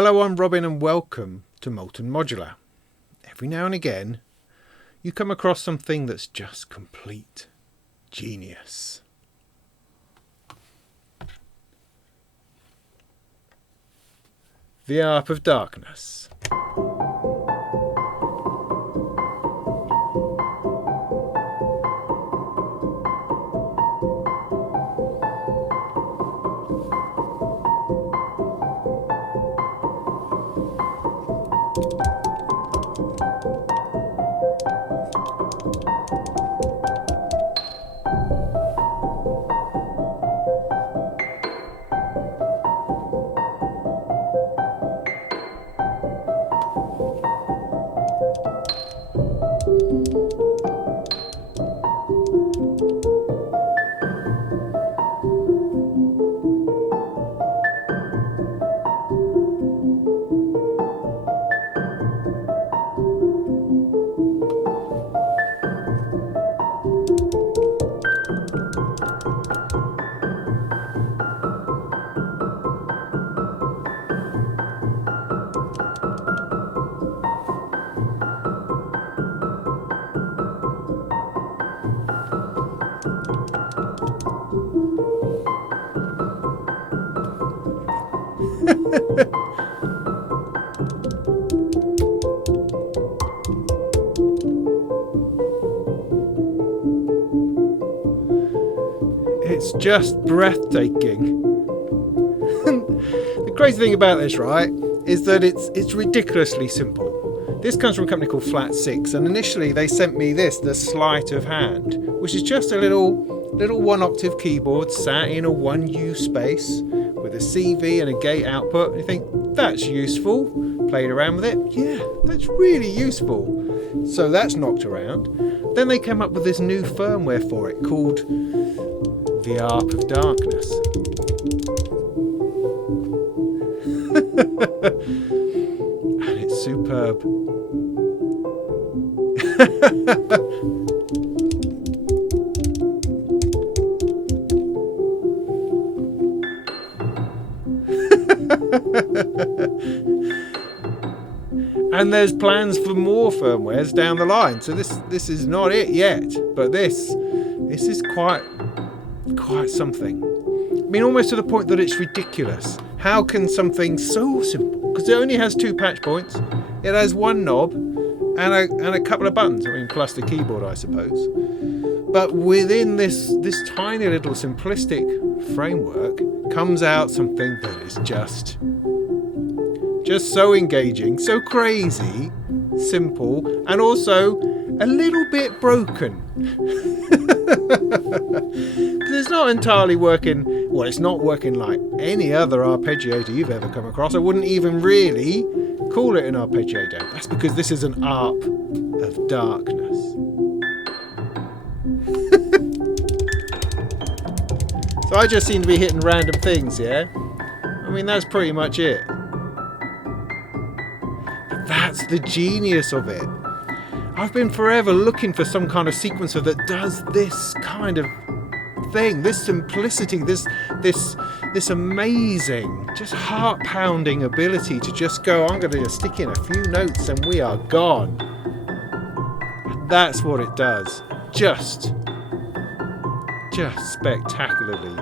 Hello, I'm Robin and welcome to Molten Modular. Every now and again, you come across something that's just complete genius. The Arp of Darkness. It's just breathtaking. The crazy thing about this, right, is that it's ridiculously simple. This comes from a company called FlatSix, and initially they sent me this, the sleight of hand, which is just a little one-octave keyboard sat in a 1U space with a CV and a gate output. And you think, that's useful. Played around with it. Yeah, that's really useful. So that's knocked around. Then they came up with this new firmware for it called the Arp of Darkness. And it's superb. And there's plans for more firmwares down the line. So this is not it yet, but this is quite something. I mean, almost to the point that it's ridiculous. How can something so simple, because it only has 2 patch points, it has 1 knob and a couple of buttons, I mean, plus the keyboard, I suppose. But within this tiny little simplistic framework comes out something that is just so engaging, so crazy, simple, and also a little bit broken. It's not entirely working. Well, it's not working like any other arpeggiator you've ever come across. I wouldn't even really call it an arpeggiator. That's because this is an arp of darkness. So I just seem to be hitting random things, yeah? I mean, that's pretty much it. But that's the genius of it. I've been forever looking for some kind of sequencer that does this kind of thing, this simplicity, this amazing, just heart-pounding ability to just go, I'm going to just stick in a few notes and we are gone. And that's what it does. Just spectacularly.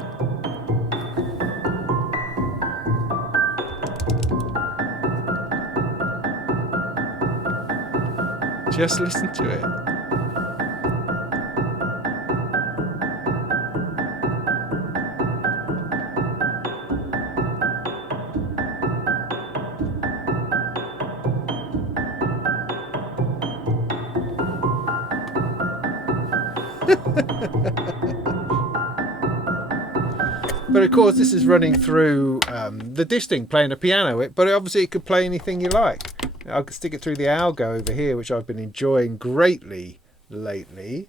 Just listen to it. But of course, this is running through the disting, playing a piano. But obviously, it could play anything you like. I could stick it through the algo over here, which I've been enjoying greatly lately.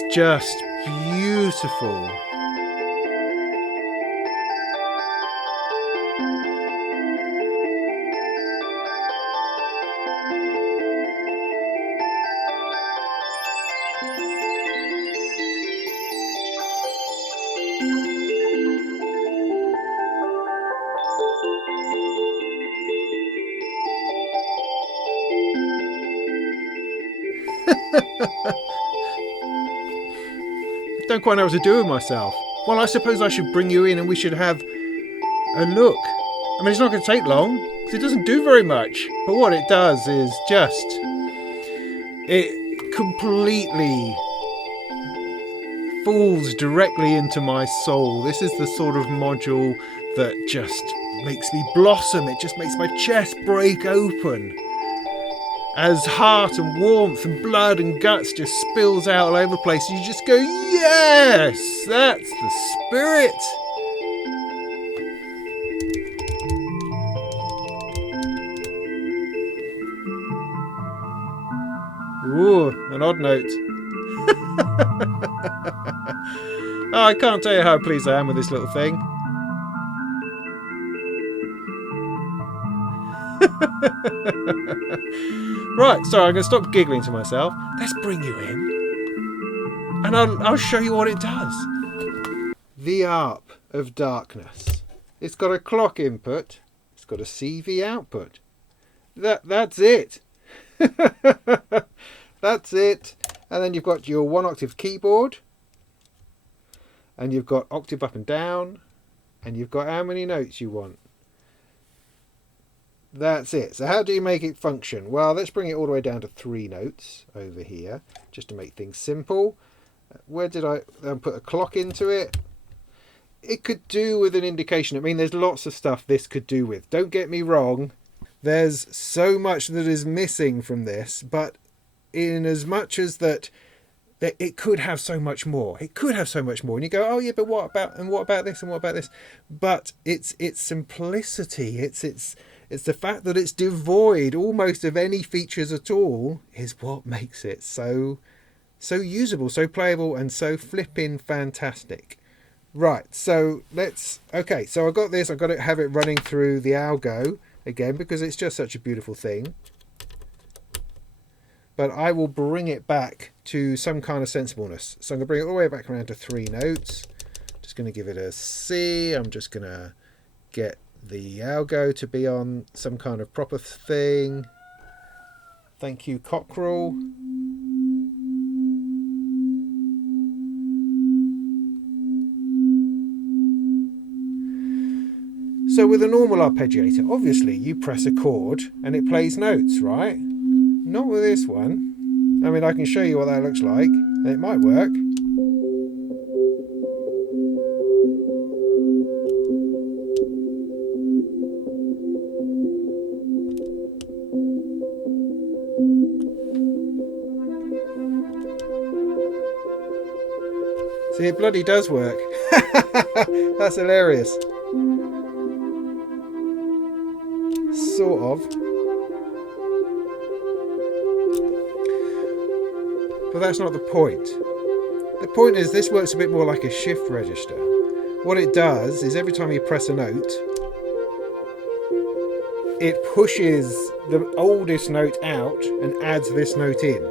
it's just beautiful. Don't quite know what to do with myself. Well, I suppose I should bring you in and we should have a look. I mean, it's not going to take long because it doesn't do very much. But what it does is just... it completely falls directly into my soul. This is the sort of module that just makes me blossom. It just makes my chest break open. As heart and warmth and blood and guts just spills out all over the place, you just go, yes, that's the spirit. Ooh, an odd note. Oh, I can't tell you how pleased I am with this little thing. Right, so I'm going to stop giggling to myself. Let's bring you in. And I'll show you what it does. The ARP of darkness. It's got a clock input. It's got a CV output. That's it. That's it. And then you've got your 1-octave keyboard. And you've got octave up and down. And you've got how many notes you want. That's it. So how do you make it function? Well, let's bring it all the way down to 3 notes over here, just to make things simple. Where did I put a clock into it? It could do with an indication. I mean, there's lots of stuff this could do with. Don't get me wrong. There's so much that is missing from this, but in as much as that it could have so much more. It could have so much more. And you go, oh yeah, but what about this and what about this? But it's simplicity. It's the fact that it's devoid almost of any features at all is what makes it so usable, so playable, and so flipping fantastic. Right, so okay, so I've got this. I've got to have it running through the algo again because it's just such a beautiful thing. But I will bring it back to some kind of sensibleness. So I'm going to bring it all the way back around to 3 notes. Just going to give it a C. I'm just going to get the algo to be on some kind of proper thing. Thank you, Cockerel. So with a normal arpeggiator, obviously you press a chord and it plays notes, right? Not with this one. I mean, I can show you what that looks like, and it might work. See, it bloody does work. That's hilarious. Sort of. But that's not the point. The point is this works a bit more like a shift register. What it does is every time you press a note, it pushes the oldest note out and adds this note in.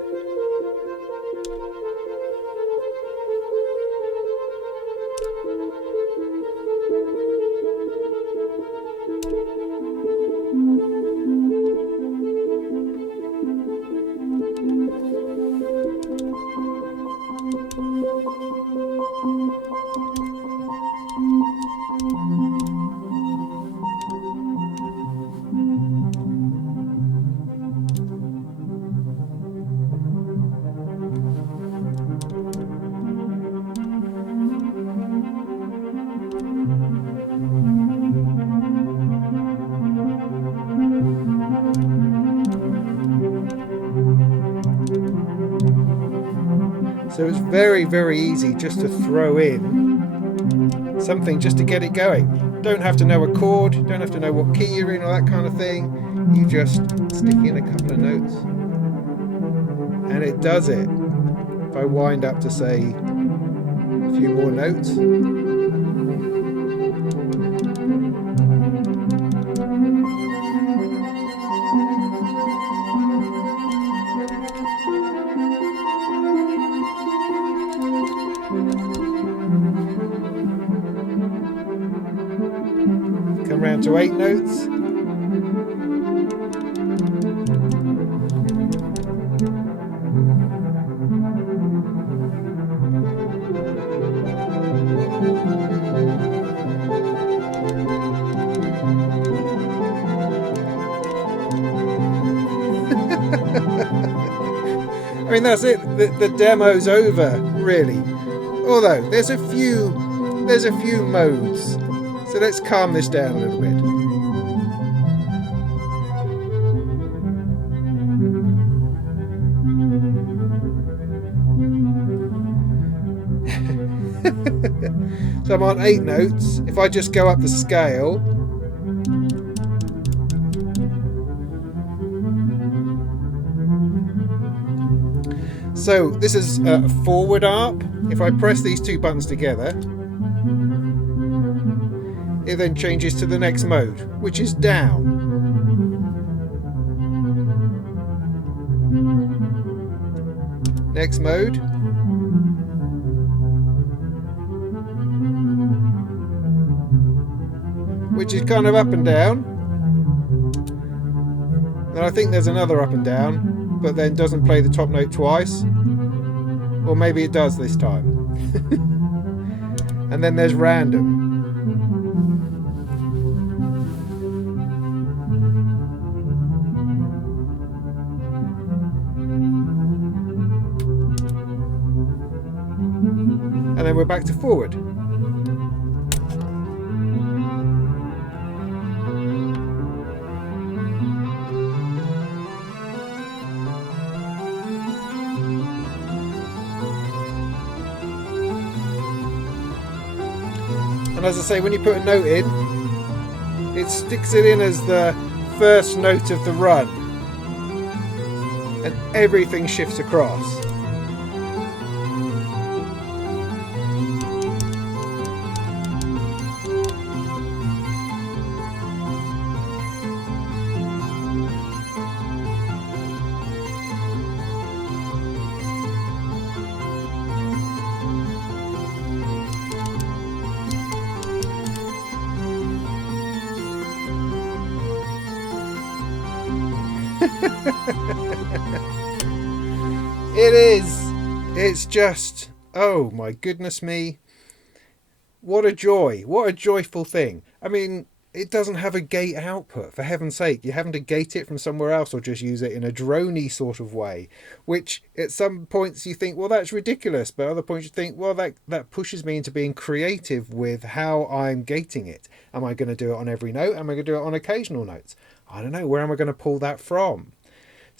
So it's very, very easy just to throw in something just to get it going. Don't have to know a chord, don't have to know what key you're in or that kind of thing. You just stick in a couple of notes and it does it. If I wind up to say a few more notes. Come round to 8 notes. I mean, that's it. The demo's over, really. Although there's a few modes. So let's calm this down a little bit. So I'm on 8 notes. If I just go up the scale, so this is a forward arp. If I press these 2 buttons together, it then changes to the next mode, which is down. Next mode. Which is kind of up and down. Then I think there's another up and down, but then doesn't play the top note twice. Or maybe it does this time. And then there's random. And then we're back to forward. And as I say, when you put a note in, it sticks it in as the first note of the run. And everything shifts across. It is. It's just, oh my goodness me. What a joy. What a joyful thing. I mean, it doesn't have a gate output, for heaven's sake. You're having to gate it from somewhere else or just use it in a droney sort of way, which at some points you think, well, that's ridiculous. But other points you think, well, that pushes me into being creative with how I'm gating it. Am I going to do it on every note? Am I going to do it on occasional notes? I don't know. Where am I going to pull that from?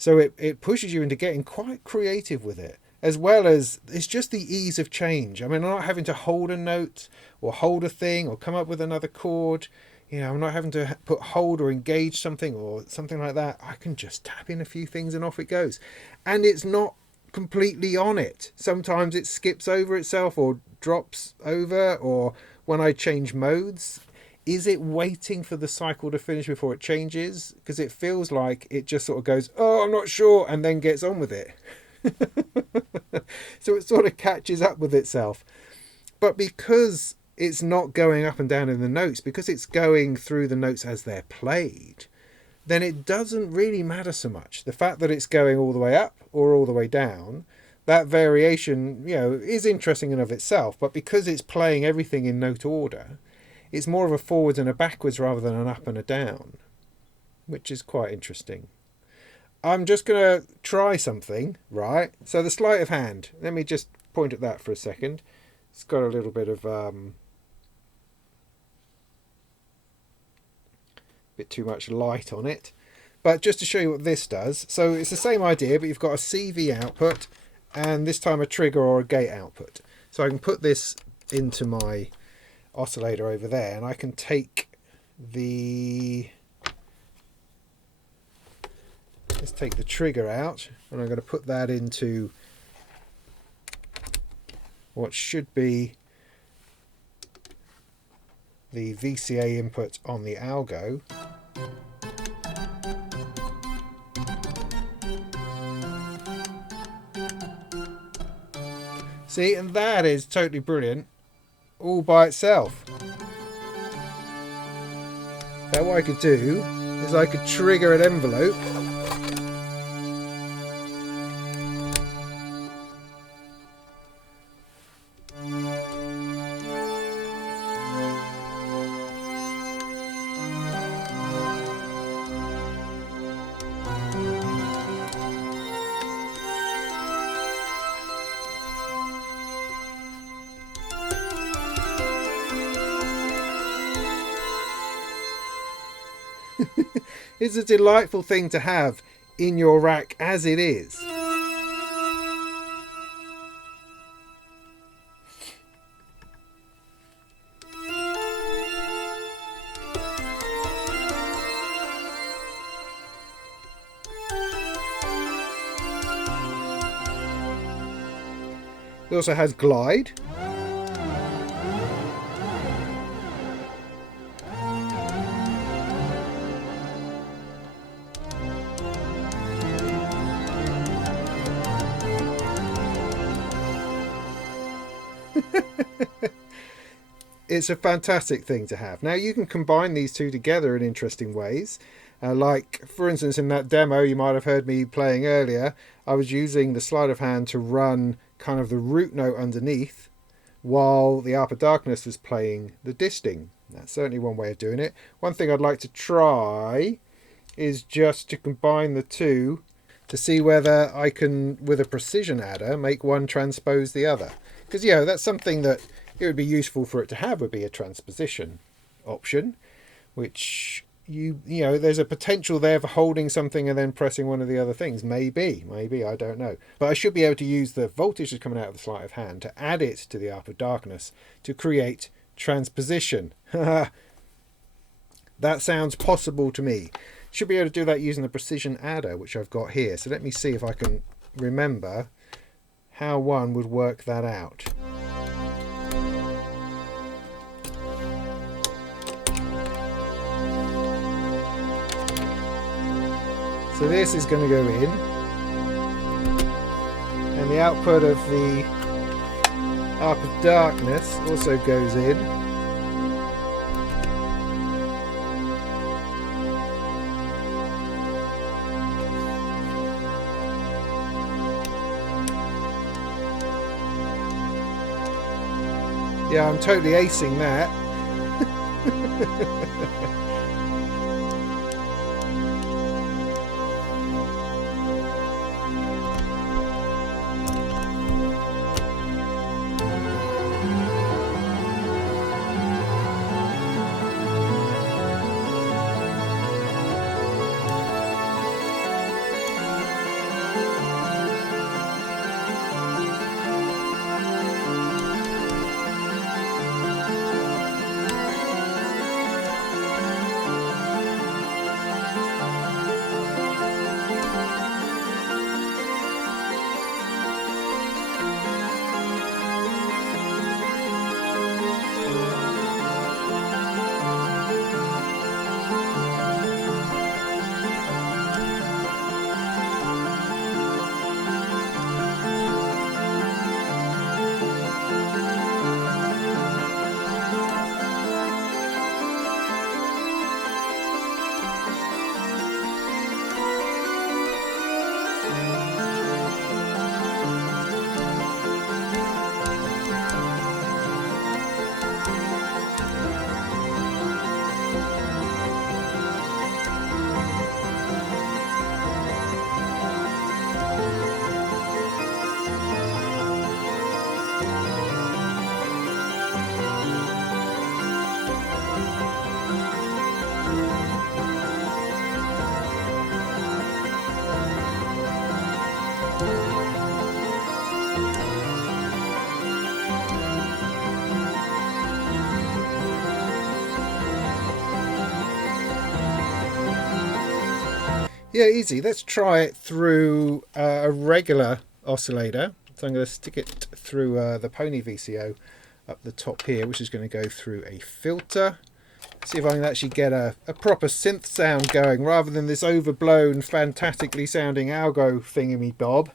So it pushes you into getting quite creative with it, as well as it's just the ease of change. I mean, I'm not having to hold a note or hold a thing or come up with another chord. You know, I'm not having to put hold or engage something or something like that. I can just tap in a few things and off it goes. And it's not completely on it. Sometimes it skips over itself or drops over, or when I change modes, is it waiting for the cycle to finish before it changes? Because it feels like it just sort of goes, oh, I'm not sure, and then gets on with it. So it sort of catches up with itself. But because it's not going up and down in the notes, because it's going through the notes as they're played, then it doesn't really matter so much. The fact that it's going all the way up or all the way down, that variation, you know, is interesting in of itself. But because it's playing everything in note order, it's more of a forwards and a backwards rather than an up and a down, which is quite interesting. I'm just going to try something, right? So the sleight of hand, let me just point at that for a second. It's got a little bit of bit too much light on it. But just to show you what this does, so it's the same idea, but you've got a CV output and this time a trigger or a gate output. So I can put this into my oscillator over there, and I can take let's take the trigger out, and I'm going to put that into what should be the VCA input on the algo. See, and that is totally brilliant all by itself. Now what I could do is I could trigger an envelope. It's a delightful thing to have in your rack as it is. It also has glide. It's a fantastic thing to have. Now you can combine these two together in interesting ways. Like, for instance, in that demo you might have heard me playing earlier, I was using the sleight of hand to run kind of the root note underneath while the Arp of Darkness was playing the disting. That's certainly one way of doing it. One thing I'd like to try is just to combine the two to see whether I can, with a precision adder, make one transpose the other. Because, you know, that's something that it would be useful for it to have, would be a transposition option, which you know, there's a potential there for holding something and then pressing one of the other things. Maybe, I don't know. But I should be able to use the voltage that's coming out of the sleight of hand to add it to the Arp of Darkness to create transposition. That sounds possible to me. Should be able to do that using the precision adder, which I've got here. So let me see if I can remember how one would work that out. So this is going to go in, and the output of the Arp of Darkness also goes in. Yeah, I'm totally acing that. Yeah, easy. Let's try it through a regular oscillator. So I'm going to stick it through the Pony VCO up the top here, which is going to go through a filter. See if I can actually get a proper synth sound going rather than this overblown, fantastically sounding algo thingamy-bob.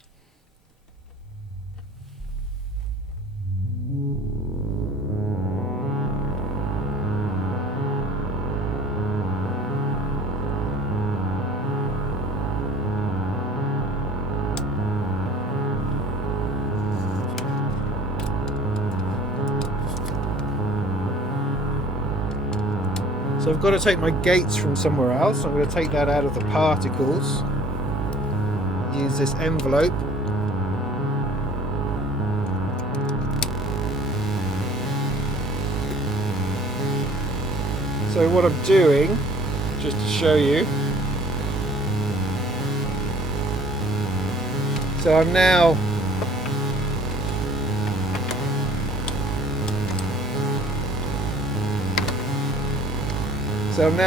So I've got to take my gates from somewhere else. I'm going to take that out of the particles. Use this envelope. So what I'm doing, just to show you. So I'm now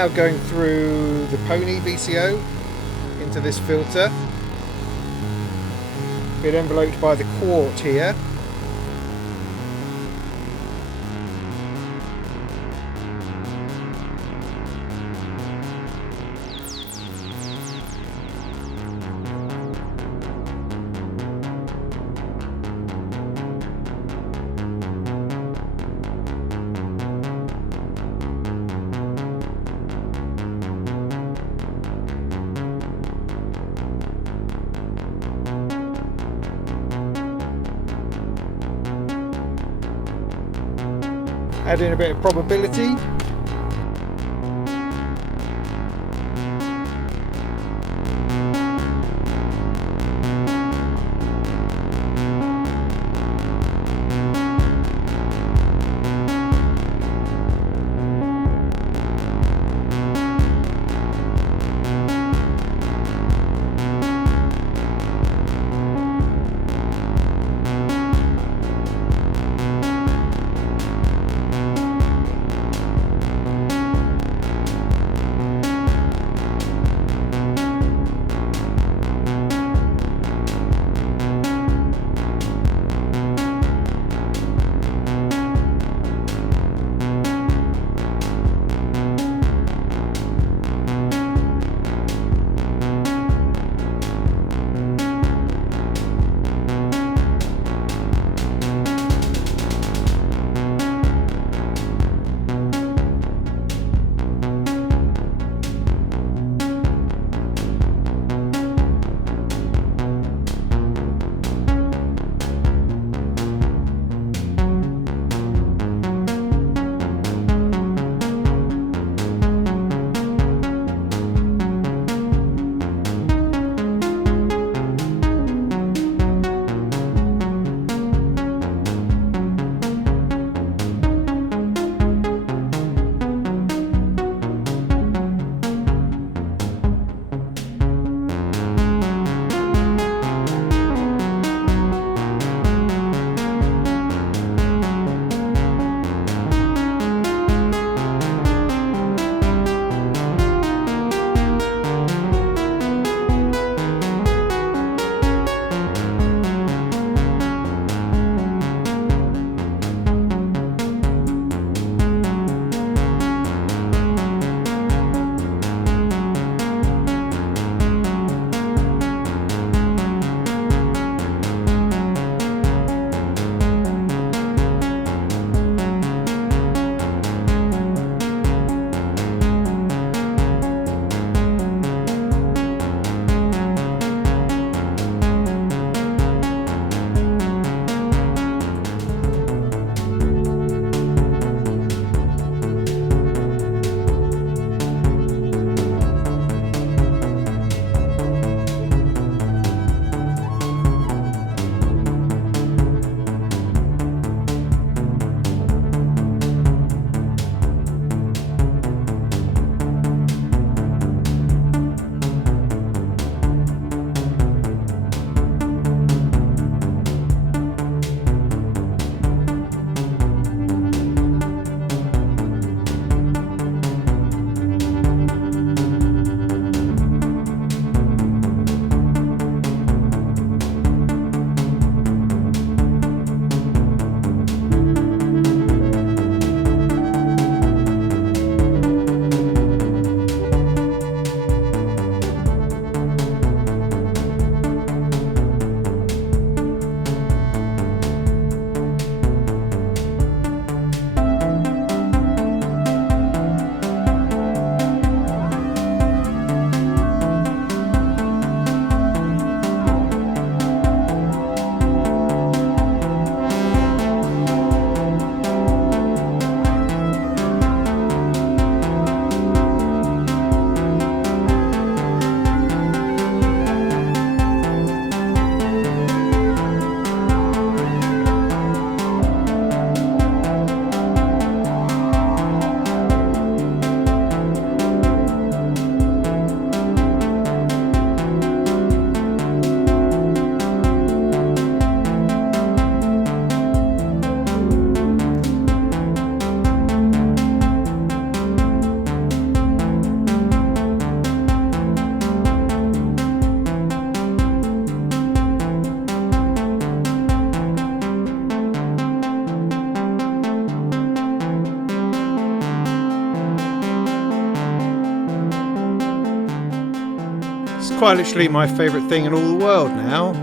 going through the Pony VCO into this filter. Bit enveloped by the quart here. Add in a bit of probability. quite literally my favourite thing in all the world now.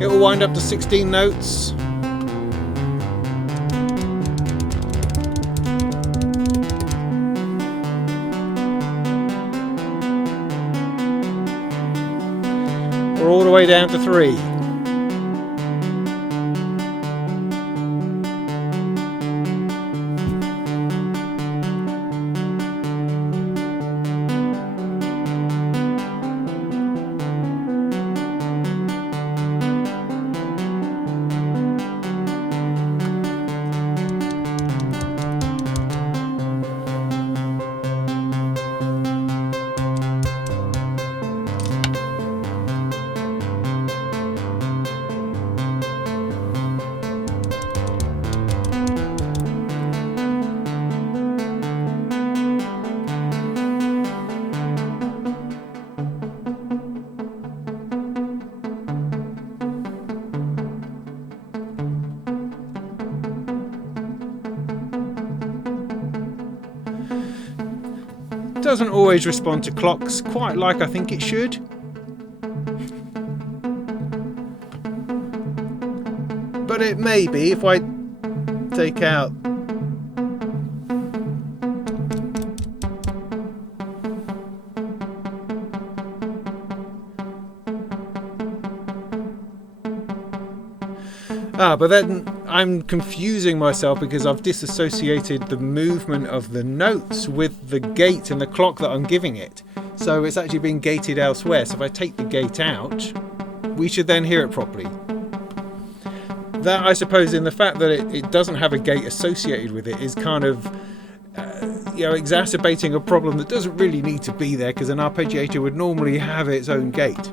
It will wind up to 16 notes. Or all the way down to 3. Doesn't always respond to clocks quite like I think it should. But it may be if I take out but then I'm confusing myself because I've disassociated the movement of the notes with the gate and the clock that I'm giving it. So it's actually being gated elsewhere. So if I take the gate out, we should then hear it properly. That, I suppose, in the fact that it doesn't have a gate associated with it is kind of exacerbating a problem that doesn't really need to be there, because an arpeggiator would normally have its own gate.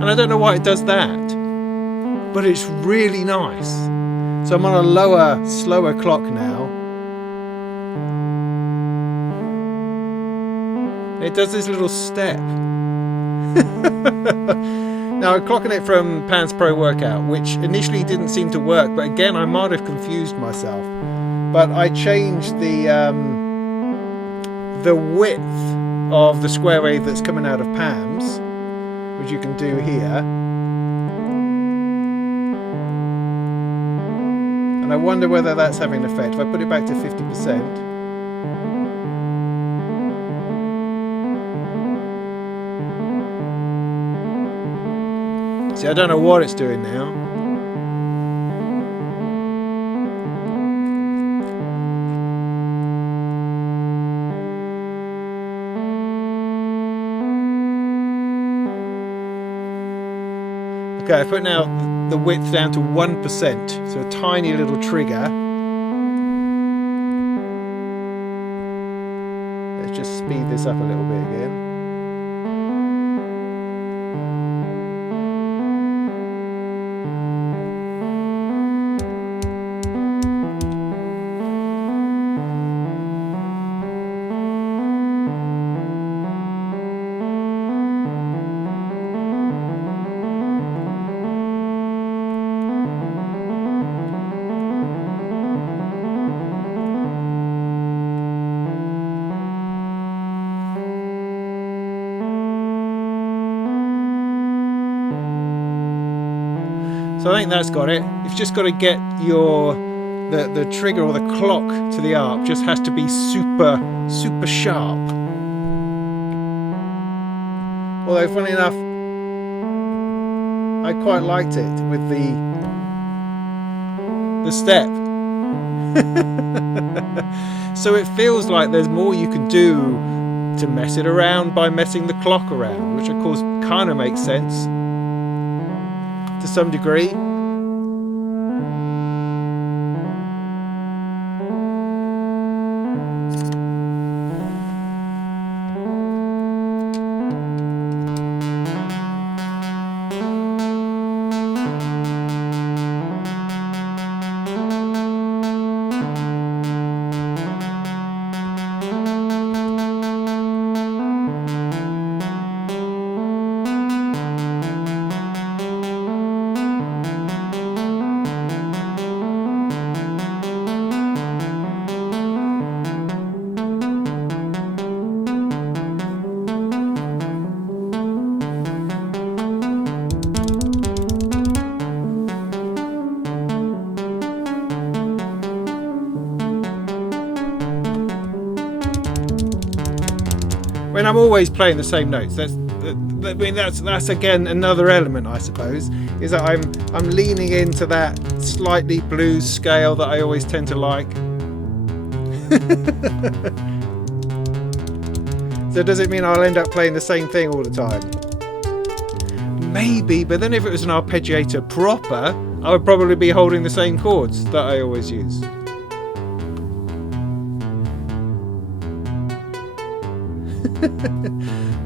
And I don't know why it does that, but it's really nice. So I'm on a lower, slower clock now. It does this little step. Now I'm clocking it from Pan's Pro Workout, which initially didn't seem to work, but again I might have confused myself. But I changed the width of the square wave that's coming out of Pam's, which you can do here. And I wonder whether that's having an effect. If I put it back to 50%. See, I don't know what it's doing now. Okay, I put now the width down to 1%, so a tiny little trigger. Let's just speed this up a little bit again. So I think that's got it. You've just got to get the trigger or the clock to the arp just has to be super sharp. Although funny enough, I quite liked it with the step. So it feels like there's more you can do to mess it around by messing the clock around, which of course kind of makes sense to some degree. When I'm always playing the same notes, that's again another element, I suppose, is that I'm leaning into that slightly blues scale that I always tend to like. So does it mean I'll end up playing the same thing all the time? Maybe, but then if it was an arpeggiator proper, I would probably be holding the same chords that I always use.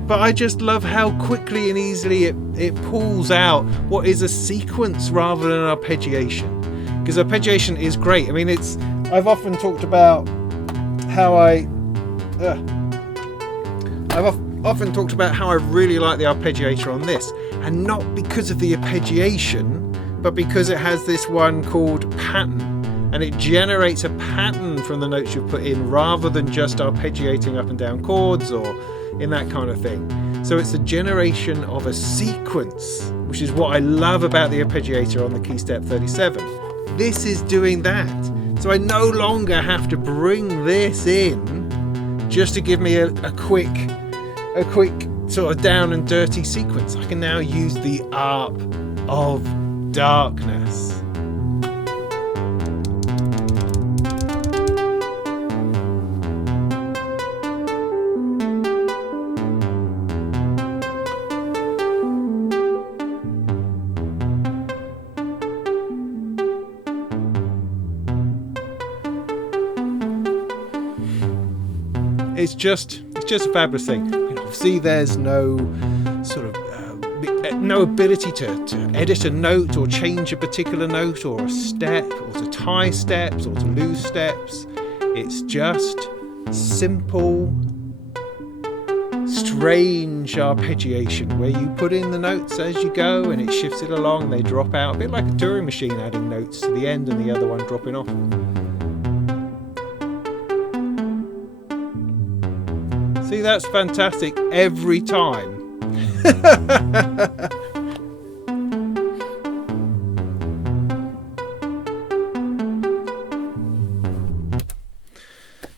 But I just love how quickly and easily it pulls out what is a sequence rather than an arpeggiation. Because arpeggiation is great. I mean, I've often talked about how I really like the arpeggiator on this, and not because of the arpeggiation, but because it has this one called pattern, and it generates a pattern from the notes you put in rather than just arpeggiating up and down chords or in that kind of thing. So it's the generation of a sequence, which is what I love about the arpeggiator on the key step 37. This is doing that. So I no longer have to bring this in just to give me a quick sort of down and dirty sequence. I can now use the arp of darkness. It's just a fabulous thing. I mean, obviously, there's no sort of no ability to edit a note or change a particular note or a step or to tie steps or to lose steps. It's just simple, strange arpeggiation where you put in the notes as you go and it shifts it along. They drop out a bit like a Turing machine, adding notes to the end and the other one dropping off. See, that's fantastic every time.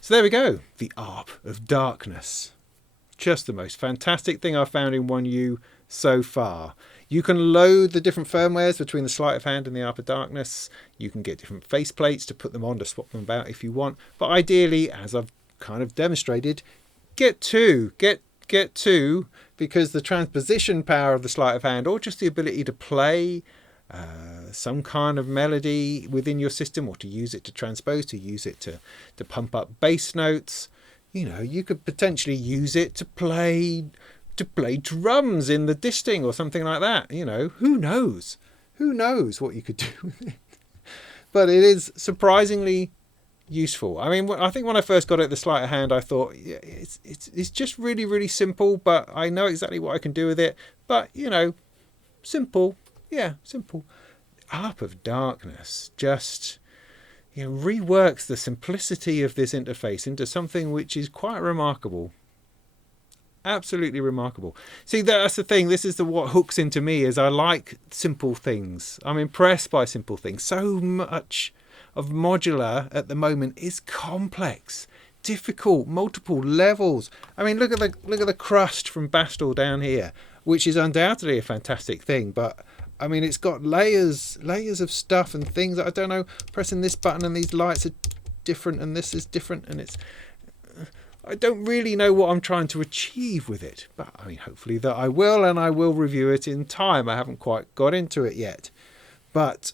So there we go, the arp of darkness. Just the most fantastic thing I've found in 1U so far. You can load the different firmwares between the sleight of hand and the arp of darkness. You can get different faceplates to put them on to swap them about if you want. But ideally, as I've kind of demonstrated, get two, because the transposition power of the sleight of hand, or just the ability to play some kind of melody within your system, or to use it to transpose, to use it to pump up bass notes. You know, you could potentially use it to play drums in the disting or something like that. You know, who knows what you could do with it. But it is surprisingly useful. I mean, I think when I first got it, the sleight of hand, I thought, yeah, it's just really, really simple, but I know exactly what I can do with it. But, you know, simple. Arp of Darkness just, you know, reworks the simplicity of this interface into something which is quite remarkable. Absolutely remarkable. See, that's the thing. This is what hooks into me, is I like simple things. I'm impressed by simple things. So much of modular at the moment is complex, difficult, multiple levels. I mean, look at the crust from Bastille down here, which is undoubtedly a fantastic thing, but I mean, it's got layers of stuff and things that I don't know. Pressing this button and these lights are different, and this is different, and it's, I don't really know what I'm trying to achieve with it, but I mean, hopefully that I will, and I will review it in time. I haven't quite got into it yet, but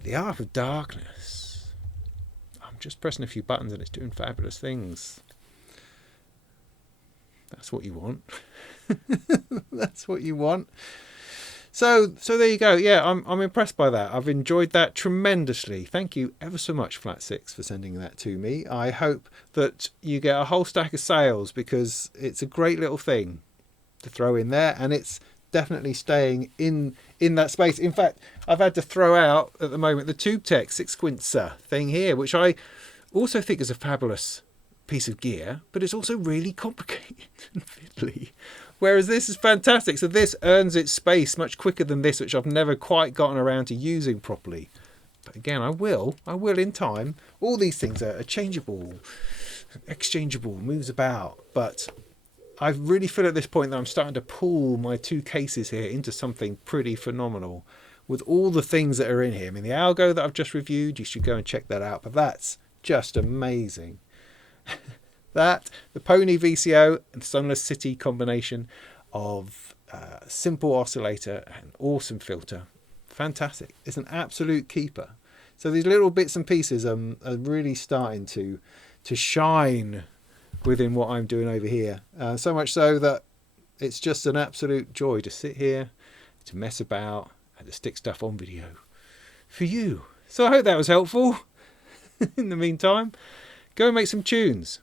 the Art of Darkness, I'm just pressing a few buttons and it's doing fabulous things. That's what you want. That's what you want. So there you go. Yeah, I'm impressed by that. I've enjoyed that tremendously. Thank you ever so much, FlatSix, for sending that to me. I hope that you get a whole stack of sales, because it's a great little thing to throw in there, and it's definitely staying in that space. In fact, I've had to throw out at the moment the TubeTech 6-quincer thing here, which I also think is a fabulous piece of gear, but it's also really complicated and fiddly. Whereas this is fantastic. So this earns its space much quicker than this, which I've never quite gotten around to using properly. But again, I will in time. All these things are changeable, exchangeable, moves about. But I really feel at this point that I'm starting to pull my two cases here into something pretty phenomenal with all the things that are in here. I mean, the Algo that I've just reviewed, you should go and check that out. But that's just amazing. That, the Pony VCO and Sunless City combination of simple oscillator and awesome filter. Fantastic. It's an absolute keeper. So these little bits and pieces are really starting to shine within what I'm doing over here. So much so that it's just an absolute joy to sit here, to mess about, and to stick stuff on video for you. So I hope that was helpful. In the meantime, go and make some tunes.